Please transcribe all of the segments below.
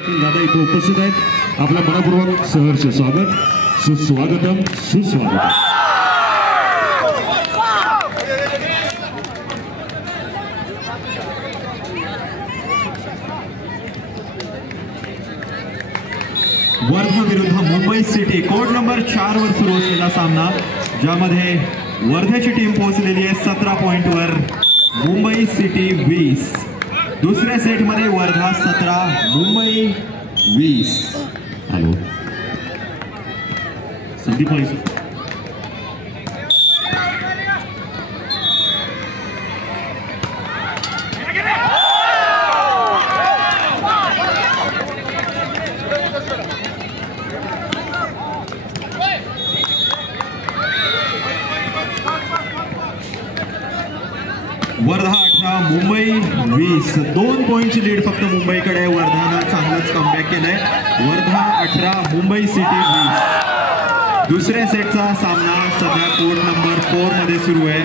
दादा इथे उपस्थित आहेत. आपल्या मनपूर्वक सहर्ष स्वागत, सुस्वागतम, सुस्वागतम. वर्धा विरुद्ध मुंबई सिटी कोड नंबर 4 वर सुरू असलेला सामना, ज्यामध्ये वर्ध्याची टीम पोहोचलेली आहे 17 पॉइंटवर, मुंबई सिटी 20. दुसऱ्या सेटमध्ये वर्धा 17, मुंबई 20. हॅलो संदीप भाई. वर्धा 18, मुंबई 20. 2 पॉइंटची लीड फक्त मुंबईकडे. वर्धानं चांगलंच कमबॅक केलंय. वर्धा 18, मुंबई सिटी 20. दुसऱ्या सेटचा सामना सध्या कोड नंबर 4 मध्ये सुरू आहे.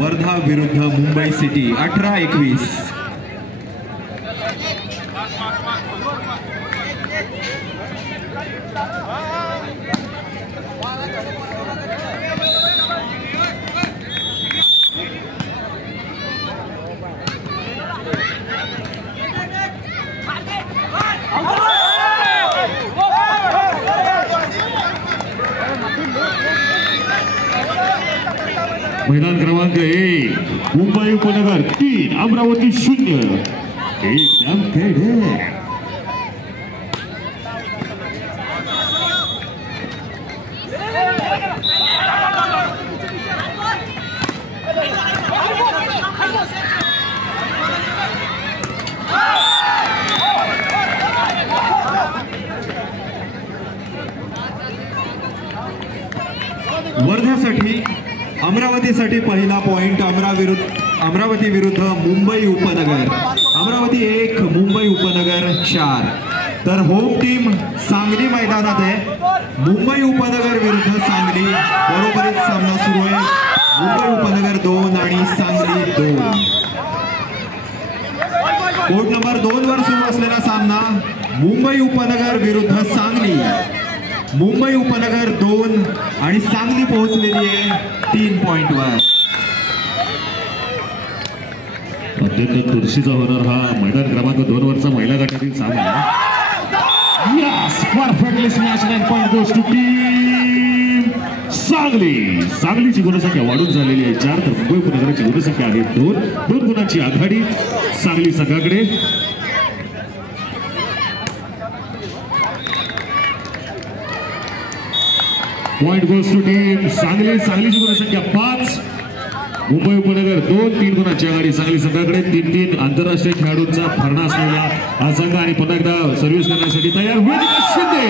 वर्धा विरुद्ध मुंबई सिटी 18-21. मैदान क्रमांक 1, मुंबई उपनगर 3, अमरावती 0. एकदम खेळ. वर्ध्यासाठी अमरावतीसाठी पहिला पॉइंट. अमरावती विरुद्ध मुंबई उपनगर. अमरावती 1, मुंबई उपनगर 4. तर होम टीम सांगली मैदानात आहे. मुंबई उपनगर विरुद्ध सांगली. बरोबरीच सामना सुरू आहे. मुंबई उपनगर 2 आणि सांगली 2. कोड नंबर 2 वर सुरू असलेला सामना, मुंबई उपनगर विरुद्ध सांगली. मुंबई उपनगर 2 आणि सांगली पोहोचलेली आहे 3 पॉइंटवर. अत्यंत चुरशीचा होणार हा मैदान क्रमांक 2 वरचा महिला गटातील सामना. Yes, perfectly smash and point goes to team Sangli. सांगलीची गुणसंख्या वाढून झालेली आहे 4, तर मुंबई उपनगराची गुणसंख्या आहे 2. 2 गुणांची आघाडी सांगली संघाकडे. Point goes to team Sangli. सांगलीची गुणसंख्या 5, मुंबई उपनगर 2. 3 गुणांची आघाडी सांगली संघाकडे. 3-3 आंतरराष्ट्रीय खेळाडूंचा भरणा असलेला हा संघ आणि पुन्हा एकदा सर्व्हिस करण्यासाठी तयार Vedika Shinde.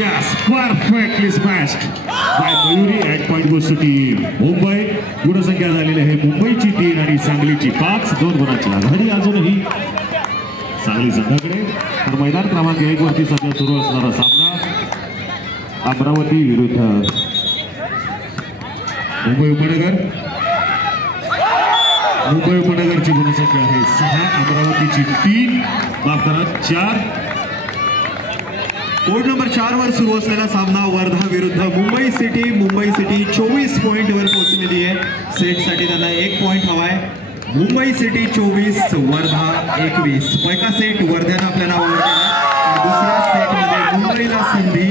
Yes, perfectly smashed by Mayuri at point goes to team. Mumbai गुणसंख्या झालेली आहे मुंबईची 3 आणि सांगलीची 5. 2 गुणांची आघाडी अजूनही सांगली संघाकडे. तर मैदान क्रमांक 1 वरती सध्या सुरू असणारा सामना, अमरावती विरुद्ध मुंबई उपनगर. मुंबई उपनगरची गुणसंख्या आहे 6, अमरावतीची 3, माफ करा 4. कोड नंबर 4 वर सुरू असलेला सामना, वर्धा विरुद्ध मुंबई सिटी. मुंबई सिटी 24 पॉइंटवर पोहोचलेली आहे. सेटसाठी त्यांना 1 पॉइंट हवाय. मुंबई सिटी 24, वर्धा 21. पहिला सेट वर्ध्यानं आपल्या नावावर केला. दुसऱ्या सेटमध्ये मुंबईला संधी.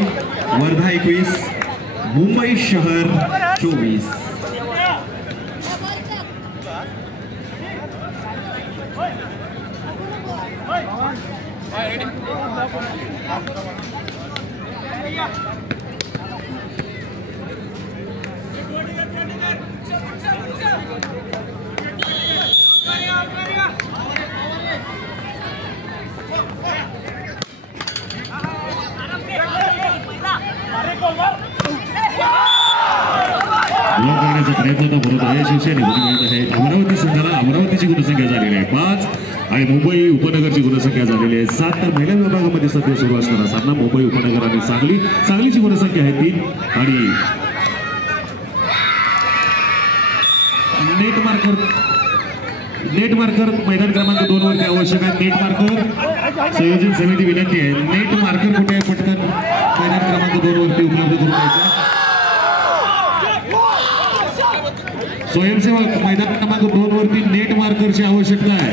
वर्धा 21, मुंबई शहर 24. करण्याचा प्रयत्न आता होत आहे. शिवसेनेमध्ये मिळत आहे. अमरावती संघाला अमरावतीची गुणसंख्या झालेली आहे 5 आणि मुंबई उपनगरची गुणसंख्या झालेली आहे 7. तर महिला विभागामध्ये सध्या सुरू असणारा सामना मुंबई उपनगर आणि सांगलीची गुणसंख्या आहे 3. आणि नेट मार्कर मैदान क्रमांक 2 वरती आवश्यक आहे. नेट मार्कर संयोजन समिती विनंती आहे. नेट मार्कर कुठे आहे पटकन मैदान क्रमांक 2 वरती उपलब्ध करून द्यायचा. स्वयंसेवक मैदान क्रमांक 2 वरती नेट मार्करची आवश्यकता आहे.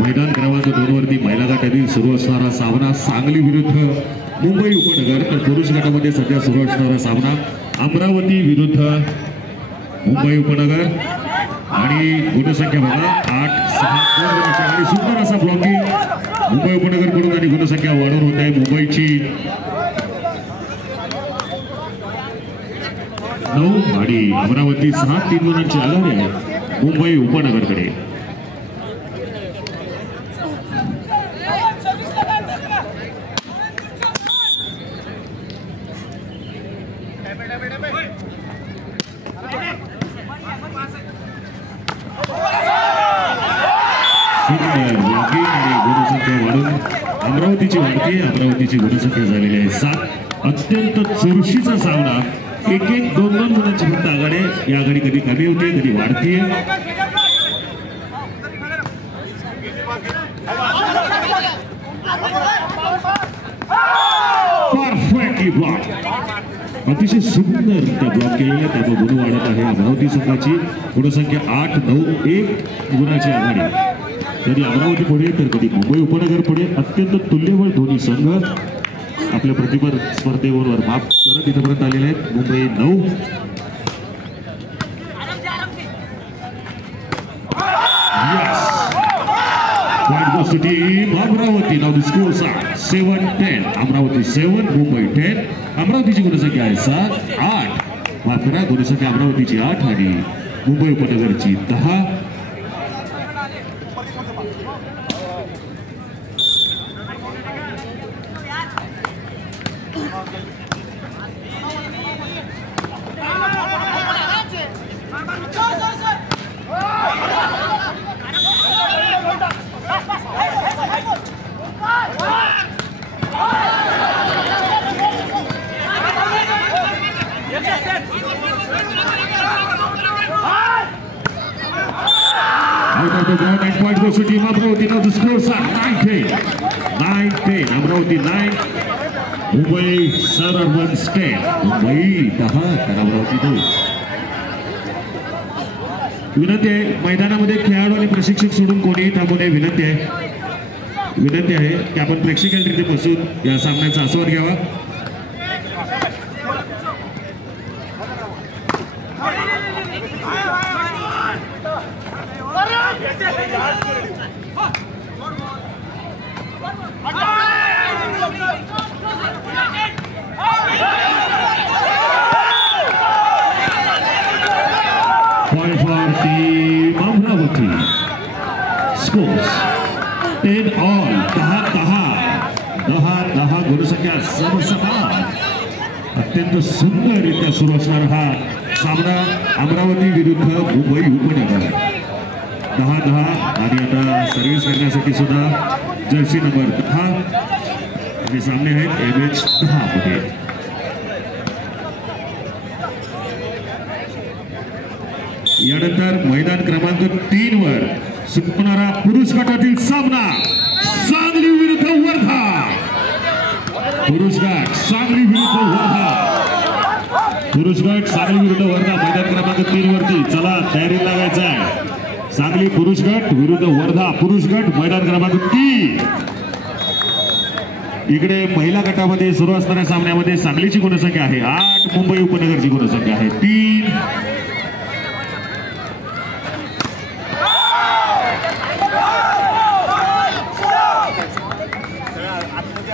मैदान क्रमांक 2 वरती महिला गटातील सुरू असणारा सामना सांगली विरुद्ध मुंबई उपनगर. तर पुरुष गटामध्ये सध्या सुरू असणारा सामना अमरावती विरुद्ध मुंबई उपनगर. आणि गुणसंख्या बघा 8-6 आणि सुंदर असा ब्लॉकिंग मुंबई उपनगर कडून आणि गुणसंख्या वाढवून होत आहे. मुंबईची 9 आणि अमरावती 6. 3 गुणांची आघाडी आहे मुंबई उपनगरकडे. अमरावतीची गुणसंख्या झालेली आहे 7. अत्यंत चुरशीचा सामना. 1-1, 2-2 गुणांची फक्त आघाडी. या आघाडी कधी कमी होते कधी वाढते. Perfectly block. अतिशय सुंदर त्या ब्लॉक केलेल्या त्याचा गुण वाढत आहे अमरावती संघाची. गुणसंख्या 8-9-1 गुणाची आघाडी. कधी अमरावती पुढे तर कधी मुंबई उपनगर पुढे. अत्यंत तुल्यबळ दोन्ही संघ आपल्या प्रतिभा स्पर्धेबरोबर माफ करत इथपर्यंत आलेले आहेत. मुंबई 9. अमरावती. नाव द स्कोर 7-10. अमरावती 7 मुंबई 10. अमरावतीची गुणसंख्या आहे 7-8. माफ करा गुणसंख्या अमरावतीची 8 आणि मुंबई उपनगरची 10. अमरावती. नाव द स्कोर 9-10. अमरावती 9 मुंबई सर्वन स्टेट. मुंबई 10 तर अमरावती 2. विनंती आहे मैदानामध्ये खेळाडू आणि प्रशिक्षक सोडून कोणीही थांबू नये. विनंती आहे की आपण प्रेक्षकांच्या तिथे बसून या सामन्याचा आस्वाद घ्यावा. Point for team Amravati. Scores 10 all. 10 गुणसंख्या सर्वसमान. अत्यंत सुंदररित्या सुरू असणारा हा सामना अमरावती विरुद्ध मुंबई उपनगर. 10 आणि आता सर्व्हिस करण्यासाठी सुद्धा जर्सी नंबर 10 आणि सामने आहेत MH10 मध्ये. यानंतर मैदान क्रमांक 3 वर सुटणारा पुरुष गटातील सामना सांगली विरुद्ध वर्धा. पुरुष गट सांगली विरुद्ध वर्धा. मैदान क्रमांक 3 वरती चला तयारी लागायचं आहे. सांगली पुरुष गट विरुद्ध वर्धा पुरुष गट. मैदान क्रमांक 3. इकडे महिला गटामध्ये सुरू असणाऱ्या सामन्यामध्ये सांगलीची गुणसंख्या आहे 8. मुंबई उपनगरची गुणसंख्या आहे 3.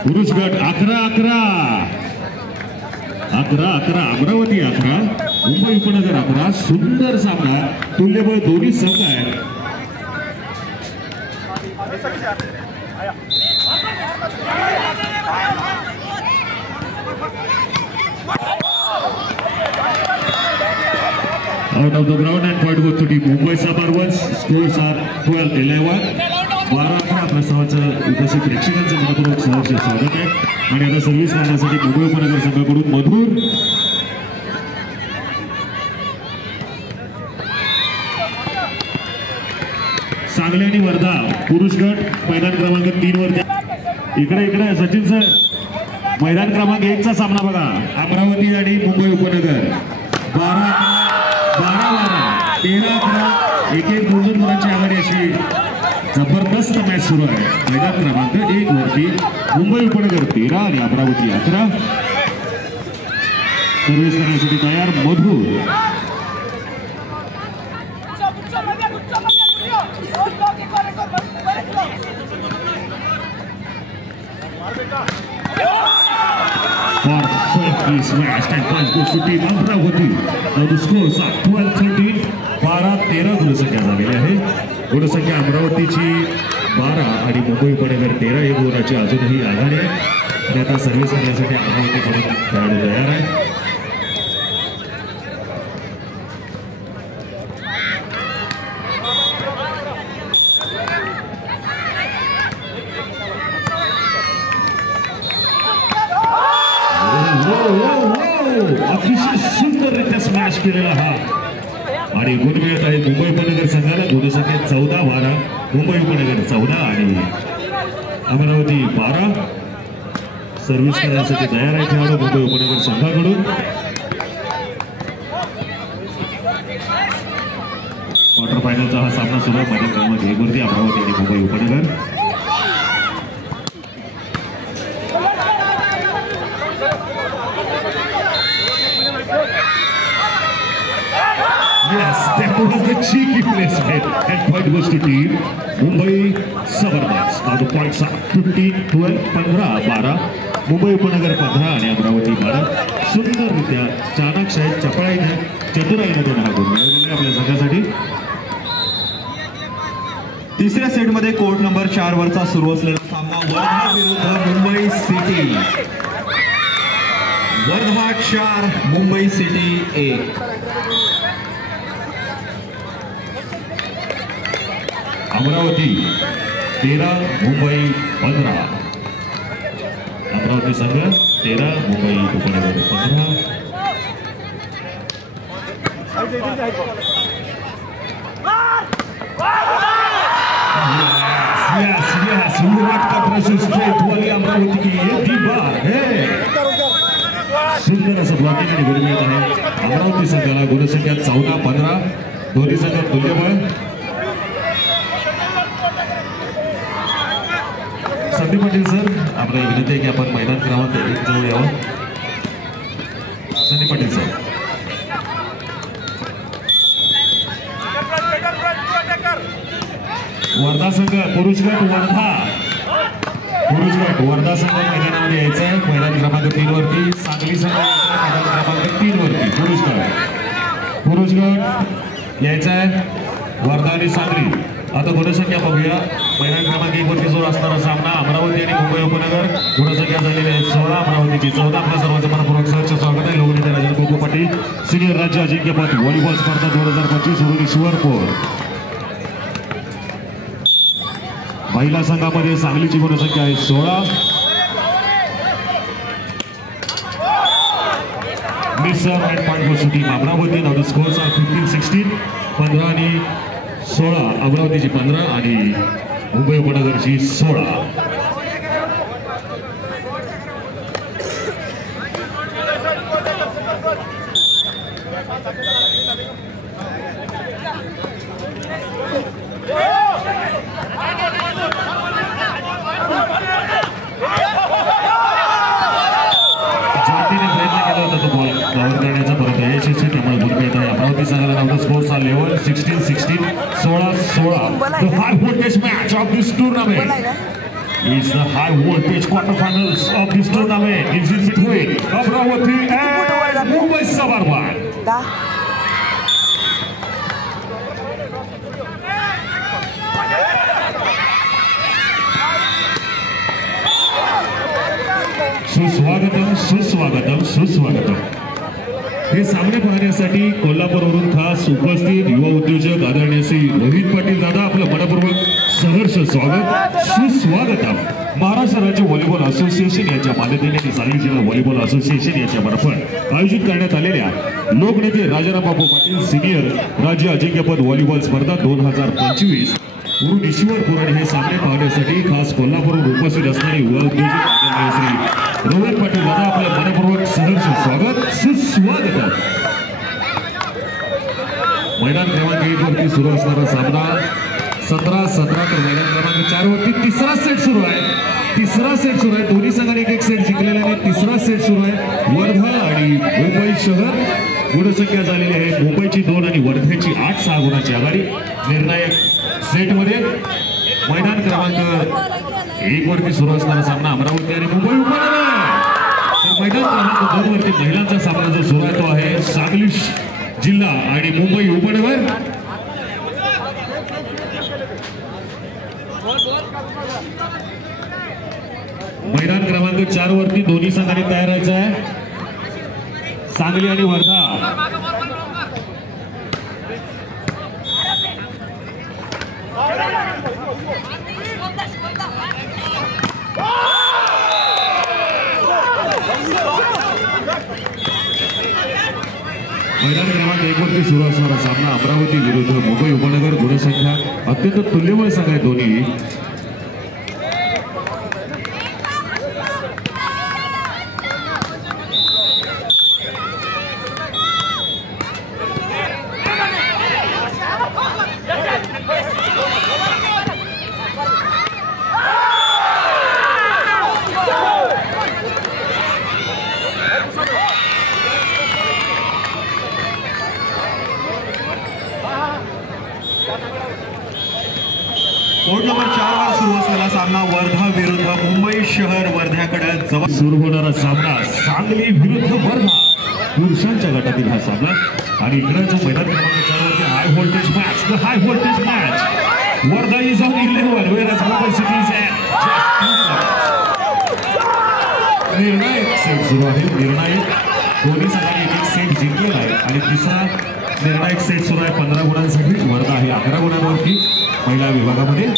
पुरुष गट 11-11 अमरावती 11 मुंबई उपनगर 11. सुंदर सामना, तुल्यबळ दोन्ही संघ आहेत. Out of the ground and point goes to team Mumbai Suburbans. Scores are 12-11. 12-11 आपल्या सर्वांचं विकसित प्रेक्षकांचं मनपूर्वक सहर्ष स्वागत आहे. आणि आता सर्व्हिस करण्यासाठी मुंबई उपनगर संघाकडून मधुर सांगली आणि वर्धा पुरुष गट मैदान क्रमांक 3 वर. इकडे सचिन सर, मैदान क्रमांक 1 चा सामना बघा. अमरावती आणि मुंबई उपनगर 12-12 13-11 एक दोन मुलांची आघाडी अशी जबरदस्त मॅच सुरू आहे. मैदान क्रमांक 1 वरती मुंबई उपनगर 13 आणि अमरावती 11. सर्व्हिस करण्यासाठी तयार मधुर. Perfectly smashed and punch goes to team Amravati. Now the scores are 12-13. 12-13 गुणसंख्या झालेली आहे. गुणसंख्या अमरावतीची 12 आणि मुंबई उपनगर 13 एक गुणाची अजूनही आघाडी आहे. आणि आता सर्व्हिस करण्यासाठी अमरावती खेळाडू तयार आहे. अतिशय सुंदररित्या स्मॅश केलेला हा. आणि गुण मिळत आहे मुंबई उपनगर संघाला. गुणसंख्या 14-12 मुंबई उपनगर 14 आणि अमरावती 12. सर्व्हिस करण्यासाठी तयार आहे खेळाडू मुंबई उपनगर संघाकडून. क्वार्टर फायनलचा हा सामना सुरू आहे. मैदान क्रमांक 1 वरती अमरावती आणि मुंबई उपनगर. Yes, that was the cheeky placement and point goes to team Mumbai Suburbans. Now the points are 15-12, 15-12. Mumbai उपनगर 15 आणि अमरावती 12. सुंदररित्या चाणक्य चपळाईने चतुराईने हा गुण मिळवला आपल्या संघासाठी. तिसऱ्या सेटमध्ये कोर्ट नंबर 4 वरचा सुरू असलेला सामना वर्धा विरुद्ध मुंबई सिटी. वर्धा 4 मुंबई सिटी 1. अमरावती 13 मुंबई 15. अमरावती संघ 13 मुंबई उपनगर 15. Yes, विराट का प्रेशर स्ट्रेट वाली अमरावती की ये दीवार है. सुंदर असं ब्लॉकिंग आणि गुण मिळत आहे अमरावती संघाला. गुणसंख्या 14-15 दोन्ही संघात तुल्यबळ. संदीप पाटील सर, आपल्याला विनंती आहे की आपण मैदान क्रमांक 1 जवळ यावं. संदीप पाटील सर. वर्धा संघ पुरुष गट वर्धा संघ मैदानामध्ये यायचं आहे. मैदान क्रमांक 3 वरती. सांगली संघ मैदान क्रमांक 3 वरती. पुरुष गट यायचा आहे वर्धा आणि सांगली. आता गुणसंख्या बघूया. मैदान क्रमांक 1 वरती जोर असणारा सामना अमरावती आणि मुंबई उपनगर. गुणसंख्या झालेली आहे 16, अमरावतीची 14. आपल्या सर्वांचं मनपूर्वक सहर्ष स्वागत आहे. लोकनेते राजेंद्र कोको पाटील सिनियर राज्य अजिंक्यपद व्हॉलीबॉल स्पर्धा 2025 उरुळी शिवरपूर. महिला संघामध्ये सांगलीची गुणसंख्या आहे 16. मिसर and point goes to team Amravati. Now the scores are 15-16. 15 आणि 16. अमरावतीची 15 आणि मुंबई उपनगरची 16. अमरावती संघाला नाव scores R 11-16-16 16-16. The high voltage match of this tournament. is the high voltage quarterfinals of this tournament. Is in between Amravati and Mumbai Sabarwan. सुस्वागतम. हे सामने पाहण्यासाठी कोल्हापूरवरून खास उपस्थित युवा उद्योजक आदरणीय श्री रोहित पाटील दादा, आपलं मनपूर्वक सहर्ष स्वागत सुस्वागतम. महाराष्ट्र राज्य व्हॉलीबॉल असोसिएशन यांच्या मान्यतेने सांगली जिल्हा व्हॉलीबॉल असोसिएशन यांच्या मार्फत आयोजित करण्यात आलेल्या लोकनेते राजाराम बापू पाटील सिनियर राज्य अजिंक्यपद व्हॉलीबॉल स्पर्धा 2025 गुरु ईश्वर पुराणे हे सामने पाहण्यासाठी खास कोल्हापूरवरून उपस्थित असणारे युवा उद्योजक आदरणीय श्री रोहित पाटील दादा, आपलं मनपूर्वक सहर्ष स्वागत सुस्वागत. मैदान क्रमांक 1 वरती सुरू असणारा सामना 17-17 तर मैदान क्रमांक 4 वरती तिसरा सेट सुरू आहे. दोन्ही संघांनी एक सेट जिंकलेला आहे. तिसरा सेट सुरू आहे. वर्धा आणि मुंबई शहर गुणसंख्या झालेली आहे. मुंबईची 2 आणि वर्ध्याची 8-6 गुणाची आघाडी. निर्णायक सेटमध्ये मैदान क्रमांक 1 वरती सुरू असणारा सामना अमरावती आणि मुंबई उपनगर. मैदान क्रमांक 2 वरती महिलांचा सामना जो सुरू आहे तो आहे सांगली जिल्हा आणि मुंबई उपनगर. मैदान क्रमांक 4 वरती दोन्ही संघांनी तयार राहायचं आहे. सांगली आणि वर्धा. मैदान क्रमांक 1 वरती सुरू असणारा सामना अमरावती विरुद्ध मुंबई उपनगर. गुणसंख्या अत्यंत तुल्यबळ संघ आहे दोन्ही. कोर्ट नंबर 4 वर सुरू असलेला सामना वर्धा विरुद्ध मुंबई शहर. वर्ध्याकडे जवळ सुरू होणारा सामना सांगली विरुद्ध वर्धा पुरुषांच्या गटातील हा सामना. आणि इकडे जो मैदान क्रमांक 4 वरती high voltage match Wardha is on 11 whereas Mumbai city is at निर्णायक सेट सुरू आहे. निर्णायक दोन्ही संघांनी एक सेट जिंकलेला आहे आणि तिसरा निर्णायक सेट सुरू आहे 15 गुणांसाठी. वर्धा आहे 11 गुणांवरती महिला विभागामध्ये.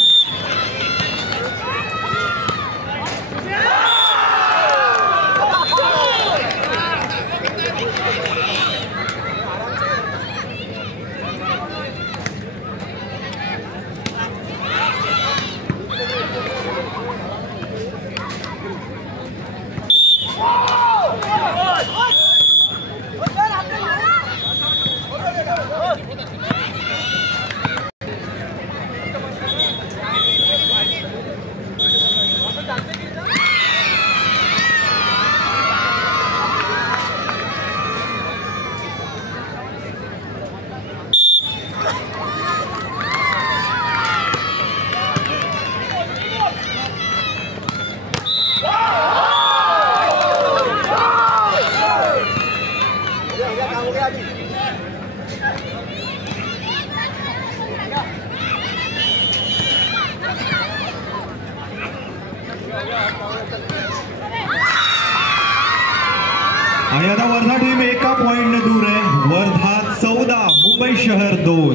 आणि आता वर्धा टीम एका पॉइंटने दूर आहे. वर्धा 14 मुंबई शहर 2.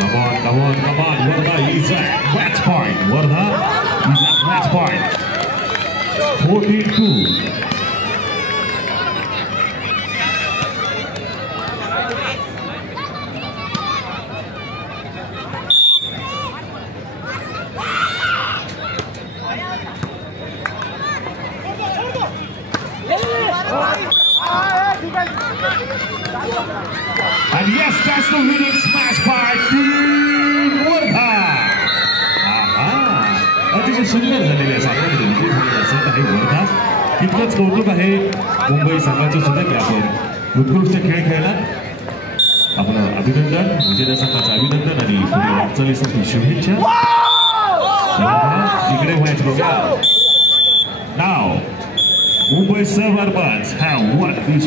Come on. Varda is at match point. Varda is at match point. 14-2. And yes, that's the winning smash by Team Varda. अतिशय सुंदर झालेली आहे सामन्यामध्ये विजय झालेला असत आहे वर्धा. इतकंच कौतुक आहे मुंबई संघाचं सुद्धा की आपण उत्कृष्ट खेळ खेळला. आपलं अभिनंदन, विजेत्या संघाचं अभिनंदन आणि पुढे वाटचालीसाठी शुभेच्छा. इकडे मॅच बघा. Now, Mumbai Suburbans have won this